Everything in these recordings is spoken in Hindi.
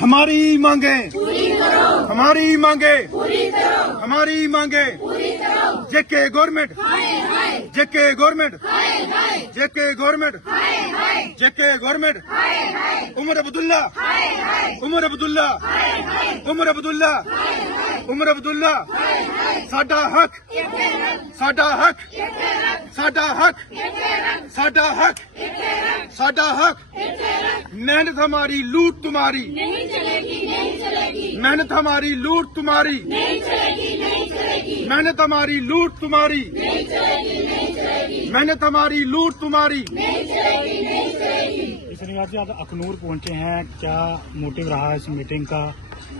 हमारी मांगे पूरी करो, हमारी मांगे पूरी करो, हमारी मांगे पूरी करो। जेके गवर्नमेंट हाय हाय, जेके गवर्नमेंट हाय हाय, जेके गवर्नमेंट हाय हाय, जेके गवर्नमेंट हाय हाय, उमर अब्दुल्ला हाय हाय, उमर अब्दुल्ला हाय हाय, उमर अब्दुल्ला हाय हाय, उमर अब्दुल्ला हाय हाय। साडा हक इके रंग, साडा हक इके रंग, साडा हक इके रंग, साडा हक इके रंग, साडा हक इके रंग। मेहनत हमारी लूट तुम्हारी नहीं चलेगी, नहीं चलेगी, मेहनत हमारी लूट तुम्हारी नहीं चलेगी, नहीं चलेगी, मेहनत हमारी लूट तुम्हारी नहीं चलेगी, नहीं चलेगी, मेहनत हमारी लूट तुम्हारी नहीं चलेगी, नहीं चलेगी। इस निवासी आज अखनूर पहुंचे हैं, क्या मोटिव रहा इस मीटिंग का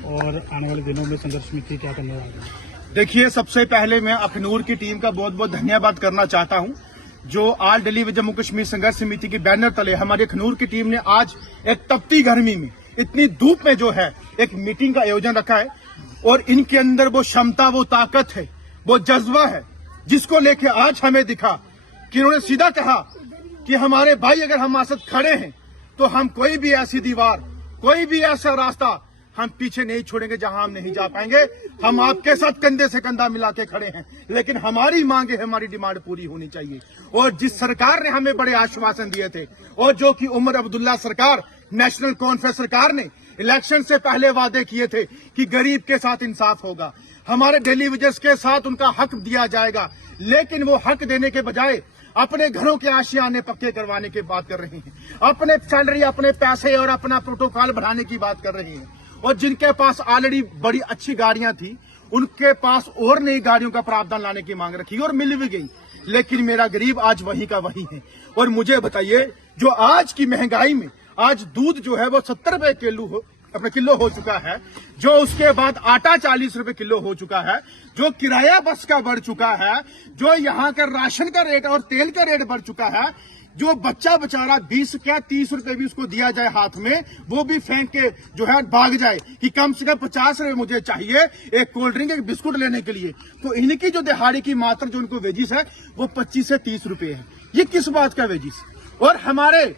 और आने वाले दिनों में संघर्ष समिति क्या करने वाली है? देखिए, सबसे पहले मैं अखनूर की टीम का बहुत बहुत धन्यवाद करना चाहता हूं, जो ऑल दिल्ली विद जम्मू कश्मीर संघर्ष समिति के बैनर तले हमारी अखनूर की टीम ने आज एक तपती गर्मी में, इतनी धूप में जो है एक मीटिंग का आयोजन रखा है। और इनके अंदर वो क्षमता, वो ताकत है, वो जज्बा है, जिसको लेके आज हमें दिखा कि इन्होंने सीधा कहा कि हमारे भाई अगर हमारे साथ खड़े हैं तो हम कोई भी ऐसी दीवार, कोई भी ऐसा रास्ता हम पीछे नहीं छोड़ेंगे जहां हम नहीं जा पाएंगे। हम आपके साथ कंधे से कंधा मिला के खड़े हैं, लेकिन हमारी मांगे, हमारी डिमांड पूरी होनी चाहिए। और जिस सरकार ने हमें बड़े आश्वासन दिए थे, और जो कि उमर अब्दुल्ला सरकार, नेशनल कॉन्फ्रेंस सरकार ने इलेक्शन से पहले वादे किए थे कि गरीब के साथ इंसाफ होगा, हमारे डेली वेजेस के साथ उनका हक दिया जाएगा, लेकिन वो हक देने के बजाय अपने घरों के आशियाने पक्के करवाने की बात कर रहे हैं, अपने सैलरी, अपने पैसे और अपना प्रोटोकॉल बढ़ाने की बात कर रहे हैं। और जिनके पास ऑलरेडी बड़ी अच्छी गाड़ियां थी, उनके पास और नई गाड़ियों का प्रावधान लाने की मांग रखी और मिल भी गई। लेकिन मेरा गरीब आज वही का वही है। और मुझे बताइए, जो आज की महंगाई में आज दूध जो है वो 70 रुपए किलो हो चुका है, जो उसके बाद आटा 40 रुपए किलो हो चुका है, जो किराया बस का बढ़ चुका है, जो यहाँ का राशन का रेट और तेल का रेट बढ़ चुका है, जो बच्चा बेचारा 20 क्या 30 रुपए भी उसको दिया जाए हाथ में, वो भी फेंक के जो है भाग जाए कि कम से कम 50 रुपए मुझे चाहिए एक कोल्ड ड्रिंक, एक बिस्कुट लेने के लिए। तो इनकी जो दिहाड़ी की मात्रा जो इनको वेजिस है वो 25 से 30 रुपए है। ये किस बात का वेजिस? और हमारे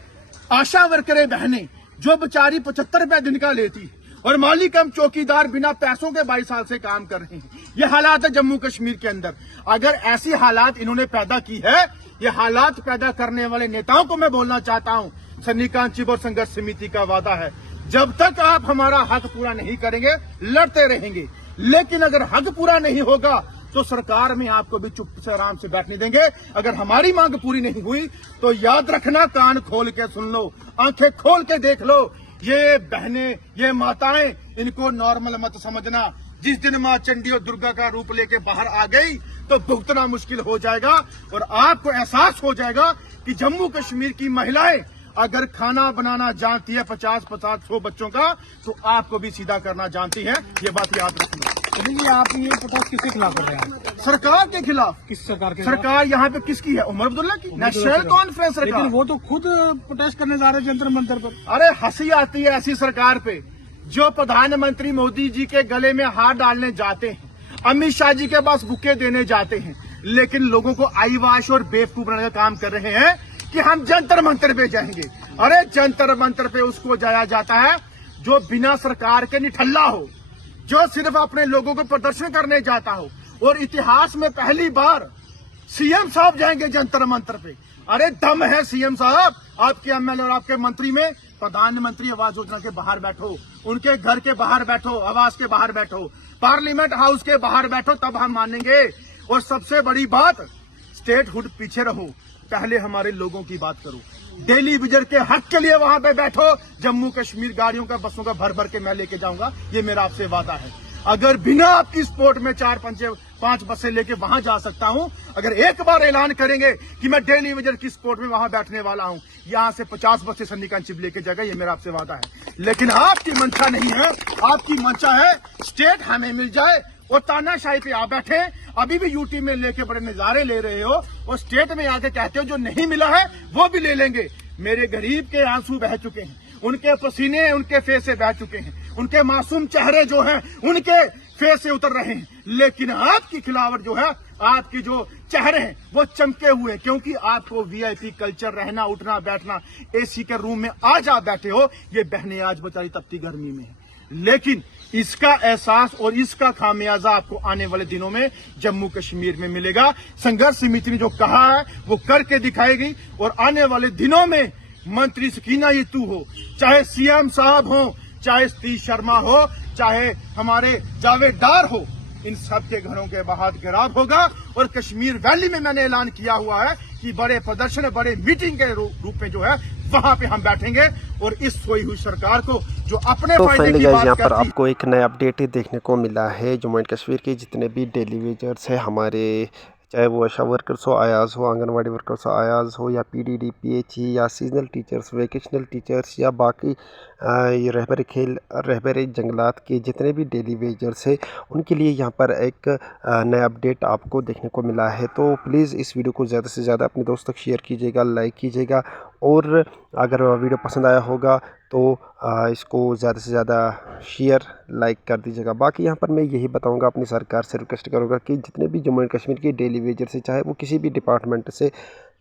आशा वर्करें बहनें जो बेचारी 75 रुपए दिन का लेती, और मालिक हम चौकीदार बिना पैसों के 22 साल से काम कर रहे हैं। ये हालात है जम्मू कश्मीर के अंदर। अगर ऐसी हालात इन्होंने पैदा की है, ये हालात पैदा करने वाले नेताओं को मैं बोलना चाहता हूं, सन्नी कांची और संघर्ष समिति का वादा है, जब तक आप हमारा हक पूरा नहीं करेंगे लड़ते रहेंगे। लेकिन अगर हक पूरा नहीं होगा तो सरकार में आपको भी चुप से आराम से बैठने देंगे। अगर हमारी मांग पूरी नहीं हुई तो याद रखना, कान खोल के सुन लो, आंखें खोल के देख लो। ये बहनें, ये माताएं, इनको नॉर्मल मत समझना। जिस दिन मां चंडी और दुर्गा का रूप लेके बाहर आ गई तो भुगतना मुश्किल हो जाएगा। और आपको एहसास हो जाएगा कि जम्मू कश्मीर की महिलाएं अगर खाना बनाना जानती है 50-100 बच्चों का, तो आपको भी सीधा करना जानती है। ये बात याद रखना। देखिए, आप ये प्रोटेस्ट किसके खिलाफ कर रहे हैं? सरकार के खिलाफ। किस सरकार के? सरकार यहाँ पे किसकी है? उमर अब्दुल्ला की, नेशनल कॉन्फ्रेंस सरकार। लेकिन वो तो खुद प्रोटेस्ट करने जा रहे हैं जंतर मंतर पर। अरे हंसी आती है ऐसी सरकार पे, जो प्रधानमंत्री मोदी जी के गले में हाथ डालने जाते हैं, अमित शाह जी के पास बुके देने जाते हैं, लेकिन लोगों को आईवाश और बेवकूफ बनाने का काम कर रहे हैं कि हम जंतर मंतर पे जाएंगे। अरे जंतर मंतर पे उसको जाया जाता है जो बिना सरकार के निठल्ला हो, जो सिर्फ अपने लोगों को प्रदर्शन करने जाता हो। और इतिहास में पहली बार सीएम साहब जाएंगे जंतर मंतर पे। अरे दम है सीएम साहब आपके एमएलए और आपके मंत्री में। प्रधानमंत्री आवास योजना के बाहर बैठो, उनके घर के बाहर बैठो, आवास के बाहर बैठो, पार्लियामेंट हाउस के बाहर बैठो, तब हम मानेंगे। और सबसे बड़ी बात, स्टेट हुड पीछे रहो, पहले हमारे लोगों की बात करो। डेली विजर के हक के लिए वहां पे बैठो। जम्मू कश्मीर गाड़ियों का, बसों का भर भर के मैं लेके जाऊंगा, ये मेरा आपसे वादा है। अगर बिना आपकी सपोर्ट में 4-5 बसें लेके वहां जा सकता हूं, अगर एक बार ऐलान करेंगे कि मैं डेली विजर की सपोर्ट में वहां बैठने वाला हूं, यहां से 50 बसें सन्नी कांची लेके जाएगा, ये मेरा आपसे वादा है। लेकिन आपकी मंशा नहीं है, आपकी मंशा है स्टेट हमें मिल जाए और तानाशाही पे आ बैठे। अभी भी यूटी में लेके बड़े नजारे ले रहे हो और स्टेट में आके कहते हो जो नहीं मिला है वो भी ले लेंगे। मेरे गरीब के आंसू बह चुके हैं, उनके पसीने उनके फेस से बह चुके हैं, उनके मासूम चेहरे जो हैं उनके फेस से उतर रहे हैं। लेकिन आपकी खिलावट जो है, आपके जो चेहरे हैं वो चमके हुए, क्योंकि आपको वीआईपी कल्चर, रहना उठना बैठना, एसी के रूम में आज आप बैठे हो। ये बहनें आज बेचारी तपती गर्मी में है, लेकिन इसका एहसास और इसका खामियाजा आपको आने वाले दिनों में जम्मू कश्मीर में मिलेगा। संघर्ष समिति ने जो कहा है वो करके दिखाएगी और आने वाले दिनों में मंत्री सकीना यतू हो, चाहे सीएम साहब हो, चाहे सतीश शर्मा हो, चाहे हमारे जावेद डार हो, इन सब के घरों के बाहर गिराव होगा। और कश्मीर वैली में मैंने ऐलान किया हुआ है कि बड़े प्रदर्शन, बड़े मीटिंग के रूप में जो है वहां पे हम बैठेंगे और इस सोई हुई सरकार को जो अपने तो फायदे फाइनली की गाइस बात यहाँ पर करती आपको एक नया अपडेट देखने को मिला है। जम्मू एंड कश्मीर के जितने भी डेली वेजर्स हैं हमारे, चाहे वो आशा वर्कर्स हो, आयाज़ हो, आंगनवाड़ी वर्कर्स हो, आयाज़ हो, या पीडीडी, पीएचई, या सीजनल टीचर्स, वेकेशनल टीचर्स, या बाकी ये रहबर खेल, रहबर जंगलात के जितने भी डेली वेजर्स हैं उनके लिए यहाँ पर एक नया अपडेट आपको देखने को मिला है। तो प्लीज़ इस वीडियो को ज़्यादा से ज़्यादा अपने दोस्तों तक शेयर कीजिएगा, लाइक कीजिएगा, और अगर वीडियो पसंद आया होगा तो इसको ज़्यादा से ज़्यादा शेयर, लाइक कर दीजिएगा। बाकी यहाँ पर मैं यही बताऊँगा, अपनी सरकार से रिक्वेस्ट करूँगा कि जितने भी जम्मू एंड कश्मीर के डेली वेजर से, चाहे वो किसी भी डिपार्टमेंट से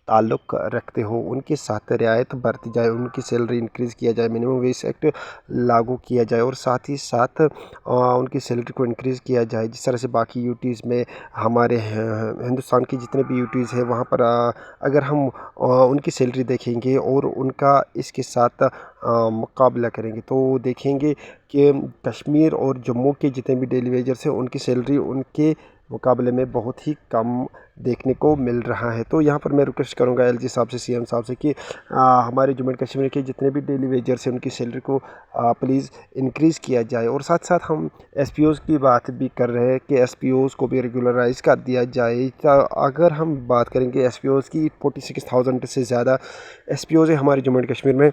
ताल्लुक़ रखते हो, उनके साथ रियायत बरती जाए, उनकी सैलरी इंक्रीज़ किया जाए, मिनिमम वेज एक्ट लागू किया जाए, और साथ ही साथ उनकी सैलरी को इंक्रीज़ किया जाए। जिस तरह से बाकी यूटीज़ में हमारे हिंदुस्तान की जितने भी यूटीज़ है वहाँ पर अगर हम उनकी सैलरी देखेंगे और उनका इसके साथ मुकाबला करेंगे तो देखेंगे कि कश्मीर और जम्मू के जितने भी डेली वेजर्स हैं उनकी सैलरी उनके मुकाबले में बहुत ही कम देखने को मिल रहा है। तो यहाँ पर मैं रिक्वेस्ट करूँगा एलजी साहब से, सीएम साहब से कि हमारे जम्मू एंड कश्मीर के जितने भी डेली वेजर्स हैं उनकी सैलरी को प्लीज़ इंक्रीज़ किया जाए। और साथ साथ हम एसपीओज़ की बात भी कर रहे हैं कि एसपीओज़ को भी रेगुलराइज़ कर दिया जाए। तो अगर हम बात करेंगे एसपीओज़ की, 46,000 से ज़्यादा एसपीओज़ हैं हमारे जम्मू एंड कश्मीर में,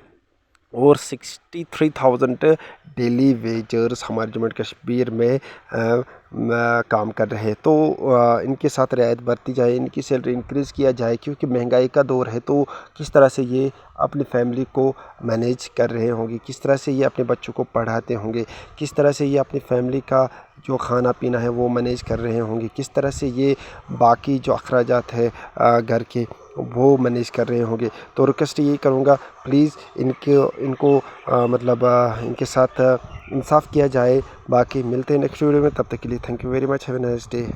और 63,000 डेली वेजर्स हमारे जम्मू एंड कश्मीर में काम कर रहे हैं। तो इनके साथ रियायत बरती जाए, इनकी सैलरी इंक्रीज़ किया जाए, क्योंकि महंगाई का दौर है। तो किस तरह से ये अपनी फैमिली को मैनेज कर रहे होंगे, किस तरह से ये अपने बच्चों को पढ़ाते होंगे, किस तरह से ये अपनी फैमिली का जो खाना पीना है वो मैनेज कर रहे होंगे, किस तरह से ये बाकी जो अखराजात है घर के वो मैनेज कर रहे होंगे। तो रिक्वेस्ट यही करूँगा, प्लीज़ इनको मतलब इनके साथ इंसाफ किया जाए। बाकी मिलते हैं नेक्स्ट वीडियो में, तब तक के लिए thank you very much, have a nice day.